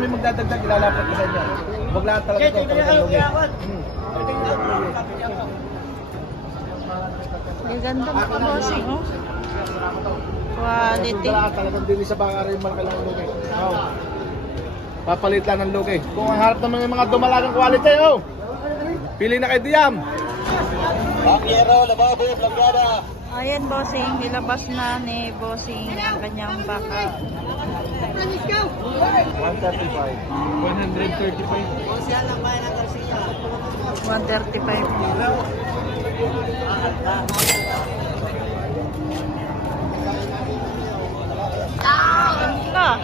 may magdadagdag, ilalapat ko sa inyo. Huwag lahat talaga ito. Gaganda mga bossing, oh. Quality. Talagang din sa baka rin mga kailangan lugi. Papalit lang ng lugi. Kung ang harap naman yung mga dumalagang quality, oh. Pili na kay Diam. Bangyero, lababo, blagada. Ayan bossing, nilabas na ni bossing ang kanyang baka. 135. 135. Ah!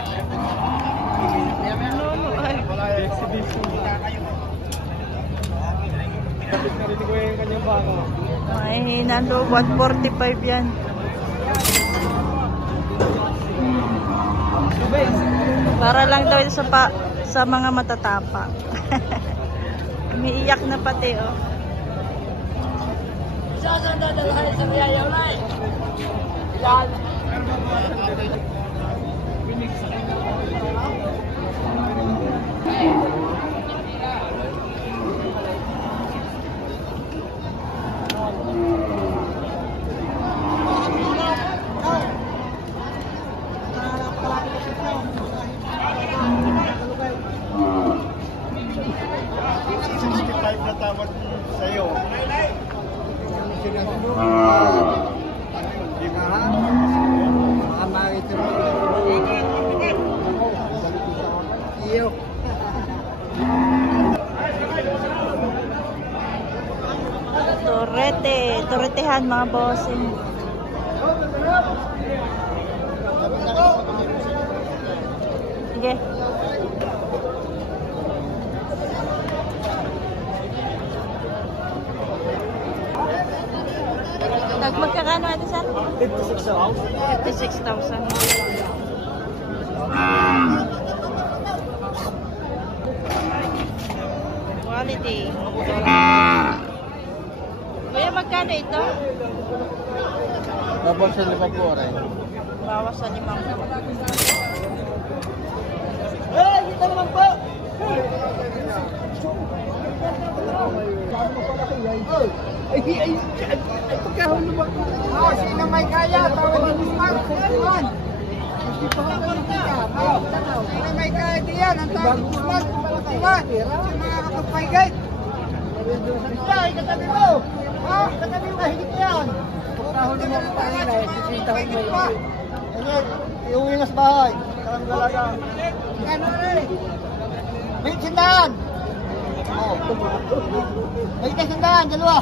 Kapit na rin ko yung kanyang baka. Ay, hinalo, 145 yan. Para lang daw sa mga matatapa. Umiiyak na pati, oh. Tawag sa'yo. Toretehan mga bossing. Sige. Magkakano natin sir? 56,000. 56,000. Quality. Kuya, magkano ito? Bawas sa 5 po rin. Bawas sa 5 po. Eh, dito naman po! Ay, pagkahon naman. Sino may kaya? Tawag ng Bismarck. Sino may kaya diyan? Ang tawag ng Bismarck. Mga kapagpaygay. Ay, katabi mo. Katabi mo, higit yan. Pagkahon naman ang pangilay. Sisintahon mo. Ayan, iuwi na sa bahay. Karang galaga. Ano rin? May sindahan. May sindahan, dalawa.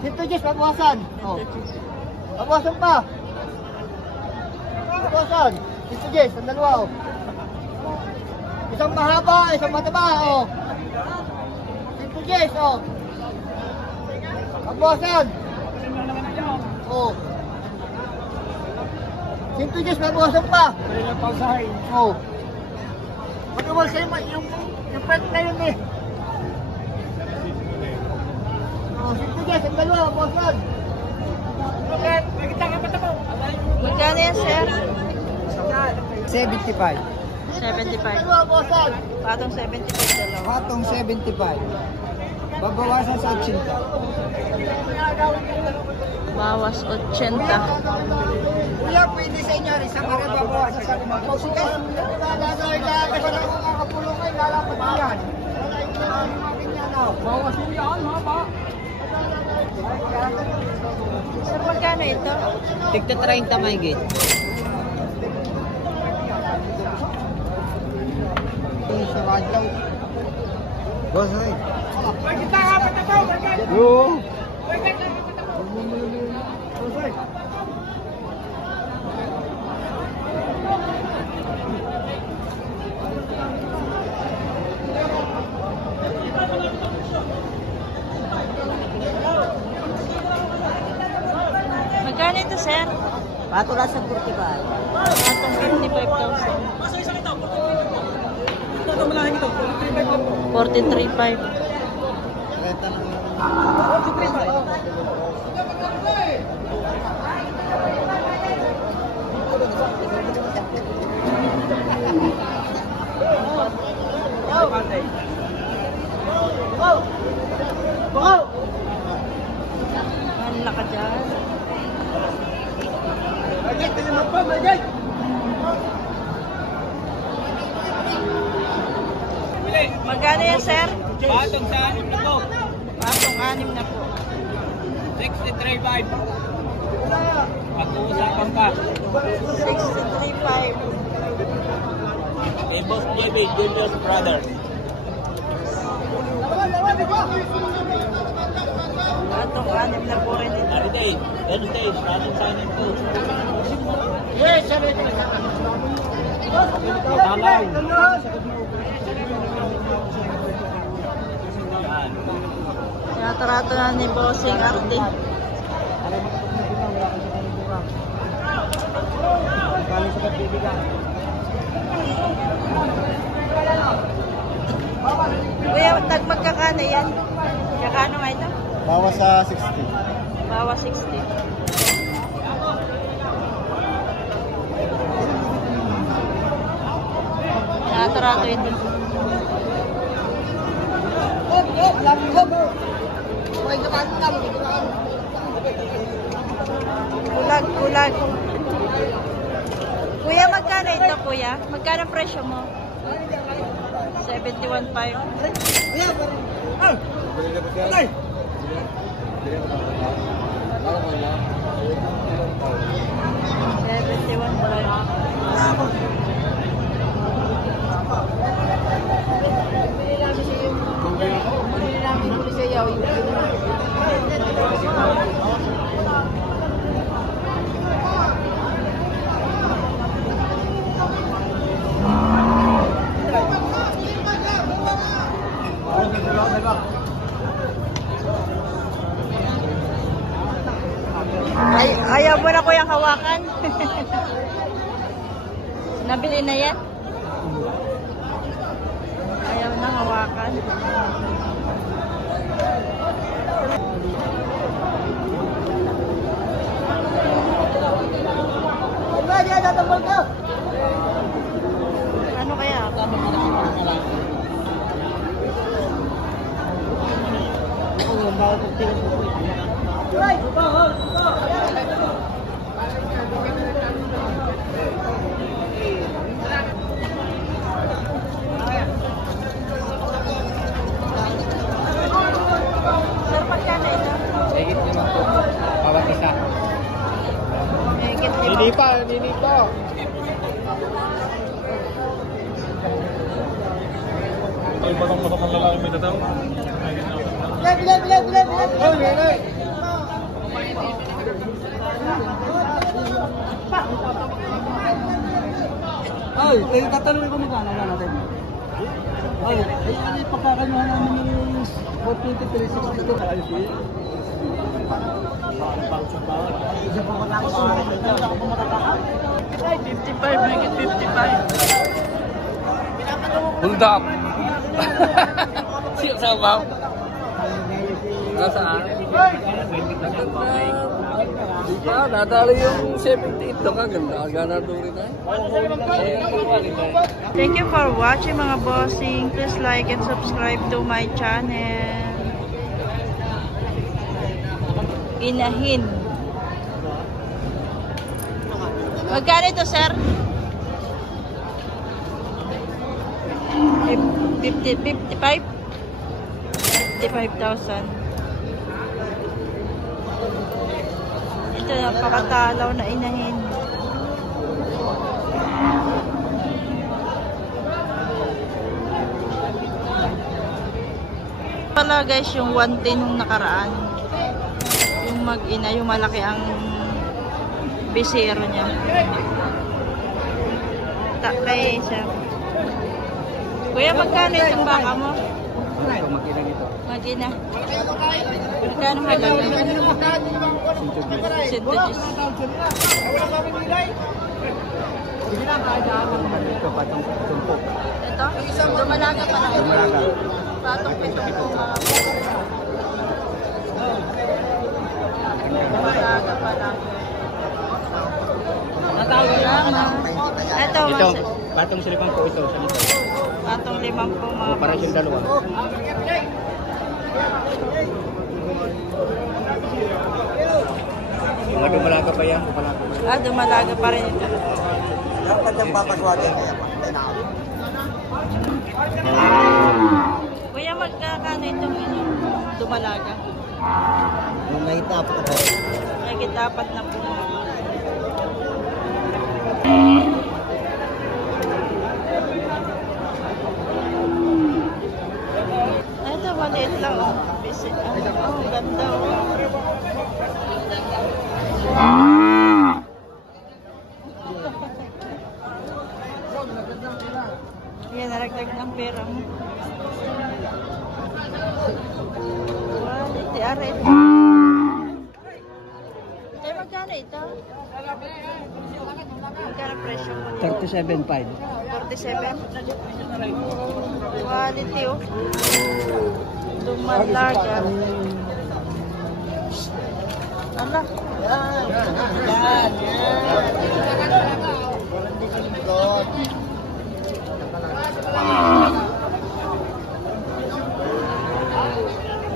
Dito Diyos, pabawasan. Pabawasan pa. Pabawasan. Dito Diyos, ang dalawa. Isang mahaba, isang mataba. Dito Diyos. Pabawasan. Dito Diyos, pabawasan pa. Pag-awal sa'yo yung pwede na yun eh. Dito guys, ang dalawa, bosan. Magkano yan, sir? 75. 75. Dalawa, bosan. Patong 75 dalawa. Patong 75. Babawasan sa 80. Bawas 80. Kuya, pwede sa inyo rin. Isang mga babawasan sa 5. Sige, lalagay ko mga kapulungan, lalapat yan. Bawas mo yan, haba. Sir, magkano ito? Tigta 30 may gate. Sa radyo. Boss, ay. Yo! Magkano ito, sir? Patula sa 45. Patong 55,000. 43.5. Wala ka dyan. Magkano yan, sir? Patong sa anim na po. Patong 6 na po. 63.5. Pag-uusapan pa. 63.5. Kay Boss JB, Julius Brothers. Patong 6 na po rin ito. Thursday, starting signing po. Tinatrato na ni Bossing Arte. Kuya, magkakano yan? Kakano nga ito? Bawas sa 60. Bawa 60. Tinatrato ito. Kulag. Kuya, magkano ito, kuya? Magkano presyo mo? 71.5. Ayaw mo na kuyang hawakan. Nabili na yan? Ayaw na hawakan. Ano kaya? Sir, pagkano ito? Higit naman po. Bawat isa. Higit Hindi pa. Ay, batang-batang ang lalaki may tataw. Bilag. Ay, tayo tatanungin ko magkano na natin. Ay, pagkakanuhan namin yung 423.62 tayo siya. Diyan pa matakasan. Diyan pa matakasan. 55, higit 55. Bulldog. Siya sa bang? Nasaan? Di ba? Nadali yung 78 lang. Ganda. Gana doon rin eh. Thank you for watching mga bossing. Please like and subscribe to my channel. Inahin. Magkano ito, sir? 55,000. Ito, napakatalaw na inahin. Pala guys, yung 110 nung nakaraan. Yung mag-ina, yung malaki ang bisero niya. Kay sir. Kuya, magkano itong baka mo? Ito, mag-ina nito. Mag-ina. Magkano halaga? Percentages. Ito, patong tumpok. Ito? Dumalaga pa lang. Dumalaga. Patong pitong po mga dumalaga pa lang. Salamat. Ito, Ito, patong silipang po ito. Atong 50 mga Para boss. siyang dalawa. Yung mga dumalaga pa yan. Dumalaga pa rin ito. Dapat ang papaswagin. Kuya, magkakano itong dumalaga? May tapo ko. May kitapat na po. Ito, maliit lang. Oh, ganda. Yan, naragdag ng pera mo. Quality, aray. Eh, magkano ito? Magkano presyo mo? 37.5. 47? Quality, oh. Dumalaga. Ala.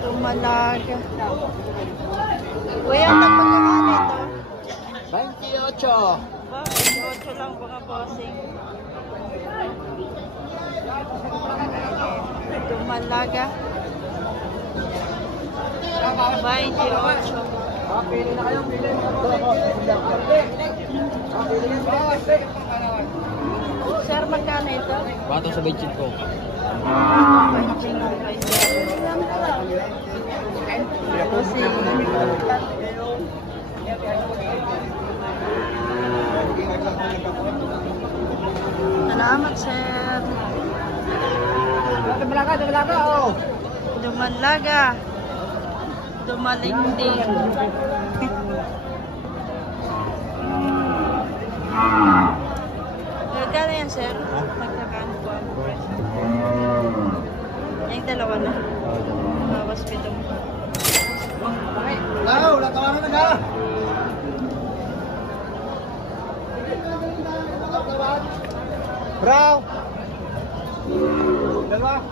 Dumalaga. Kuya, magkano ito? 28. Ba, 8 lang mga bossing. Dumalaga. 28. Pili na kayo, pili. Sir, magkano ito? Bata sa budget ko. Salamat, sir. Dumalaga, oh. Dumalaga. Dumalingding. Magkano yan, sir? Magkakano po ang presyo? Yung dalawa na. Bawas pito mo. Wow, latawanan na ka. Bro. Dalawa.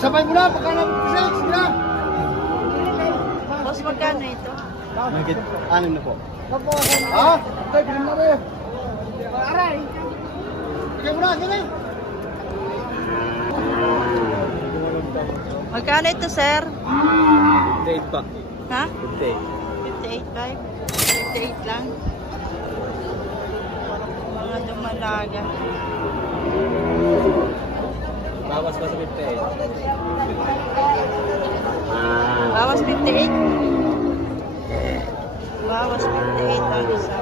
Sabay mo na, pagkano sales na. Boss, magkano ito? Magkit, 6 na po. Ha? Tay, bilim na rin. Aray. Bigay mo na, gano'n. Magkano ito, sir? 58 pa. Ha? 58. 58.5? 58 lang? Mga dumalaga. Bawas pa sa 58. Bawas 58? Bawas 58 ang isa.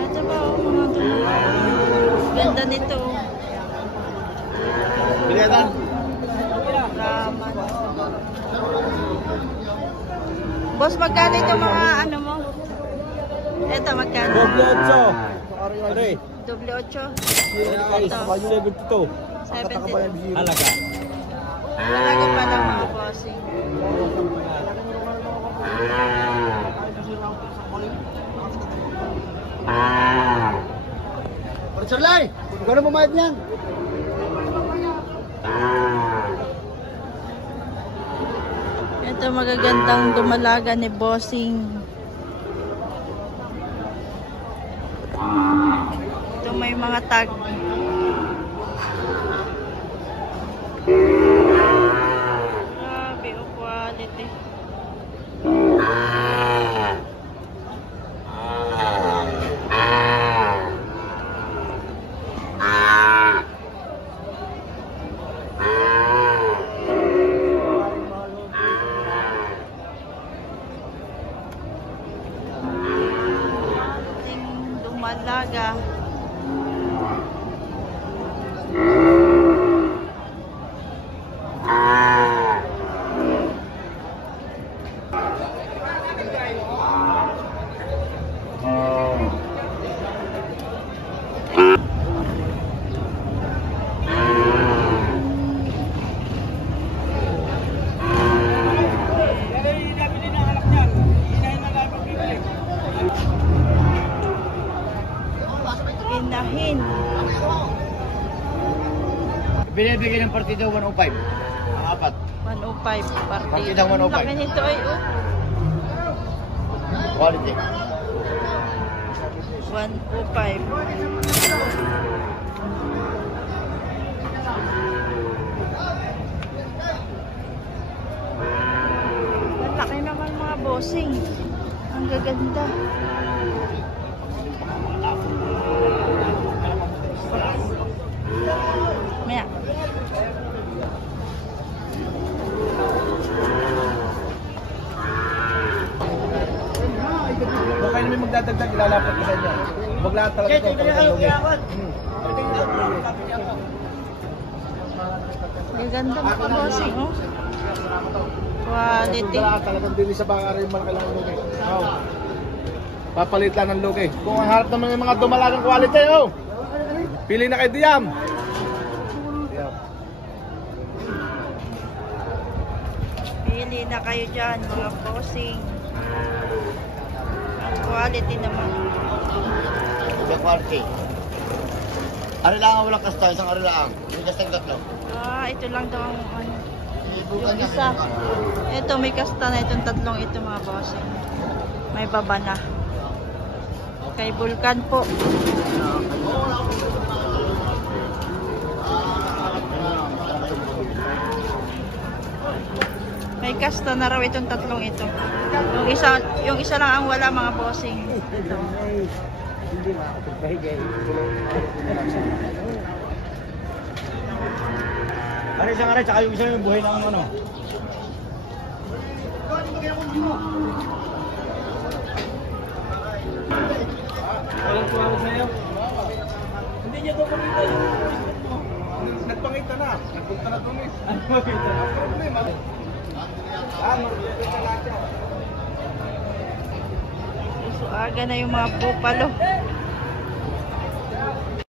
Ito ba, oh, mga dumalaga. Ganda nito. Bilatan. Raman. Boss, magkano ito mga ano mo? Ito, magkano? Aray. Doble 8. Ito. 72. 72. Halaga. Talaga pala mga bossing. Parchalay, gano'n bumayad niyan? Ito magagandang dumalaga ni bossing. Ito may mga tag. Grabe, oh, quality. Ating dumalaga. bibigyan ng partida 105. Ang apat. 105 partida. Partidang 105. Ang laki nito ay oh. Quality. 105. Laki naman mga bossing. Ang gaganda. Maya. Kung kayo naman magdadagdag, ilalapat ko sa inyo. Huwag lahat talaga ito. Gaganda mga bossing oh. Quality. Lahat talagang dili sa baka rin malaki lang ang lugi. Oh. Papalit lang ng lugi. Kung ang harap naman yung mga dumalagang quality, oh. Pili na kay Diyam. Pili na kayo dyan mga bossing. Ang quality naman. The quality. Ari lang ang walang kasta, isang ari lang. May kasta yung tatlo. Ito lang daw ang ano. Ibukan Yung niya. isa. Ito may kasta na itong tatlong ito mga bossing. May baba na. Kay Vulcan po. May kasta na raw itong tatlong ito. Yung isa lang ang wala mga bossing. Ito. Hindi makakapagpahigay. Ano isang ari, tsaka yung isa yung buhay ng ano. Walang tuwalo sa'yo. Hindi niya ito pamita. Nagpangita na. Nagpunta na doon eh. Ano pamita? Problema. Magpapita na siya. So, aga na yung mga bupalo.